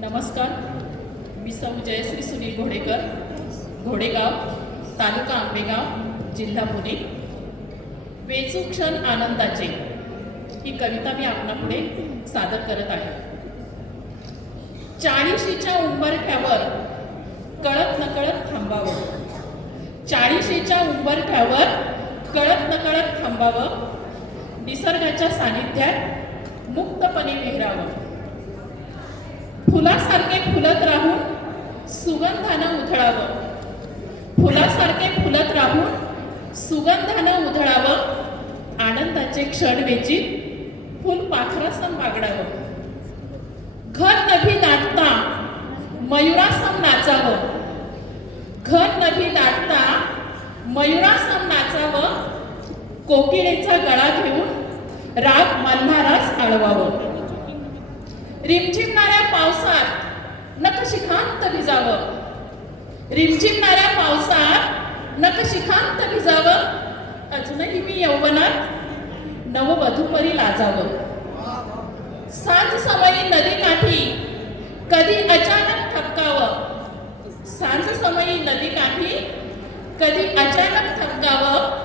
नमस्कार. मी सौ जयश्री सुनील घोडेकर घोडेगाव तालुका आंबेगाव जिल्हा पुणे. वेचू क्षण आनंदाचे ही कविता मी आपणापुढे सादर करत आहे. चाळीशीच्या उंबरठ्यावर कळत नकळत थांबावं. चाळीशीच्या उंबरठ्यावर कळत नकळत थांबावं. निसर्गाच्या सानिध्यात मुक्तपणे विहरावं. फुलासारखे फुलत राहून सुगंधानं उधळावं. फुलासारखे फुलत राहून सुगंधानं उधळावं. आनंदाचे क्षण वेचीत फुल पाखरासम बागडावं घर नभी दाटता मयुरासम नाचावं. घर नभी दाटता मयुरासम नाचावं. कोकिळेचा गळा घेऊन राग मल्हारास आळवावं. रिमझिमणाऱ्या पावसात नखशिखांत भिजावं रिमझिमणाऱ्या पावसात नखशिखांत भिजावं अजूनही मी यौवनात नववधूपरी लाजावं. सांज समयी नदीकाठी कधी अचानक थपकावं. सांज समयी नदीकाठी कधी अचानक थपकावं.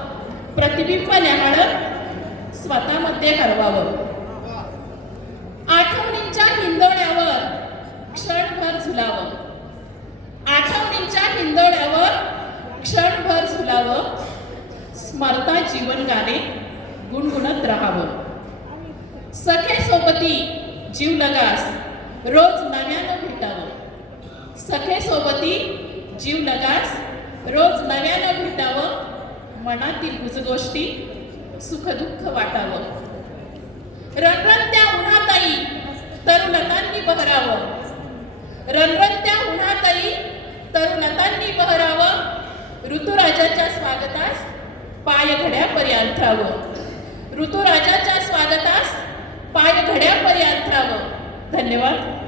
प्रतिबिंब न्याहाळत स्वतःमध्ये हरवावं आठवणींच्या हिंदोण्यावर क्षणभर झुलावं आठवणींच्या क्षणभर झुलावं स्मरता जीवन गाणे गुणगुणत राहावं. सखे सोबती जीव लगास रोज नव्यानं भेटावं. सखे सोबती जीव लगास रोज नव्यानं भेटावं. मनातील गुजगोष्टी सुखदुःख वाटावं. रणरणत्या उन्हाताई तरुलतांनी बहरावं. रणरणत्या उन्हाताई ऋतुराजाच्या स्वागतास पाय घड्यापरी ऋतुराजाच्या स्वागतास पाय घड्यापरी धन्यवाद.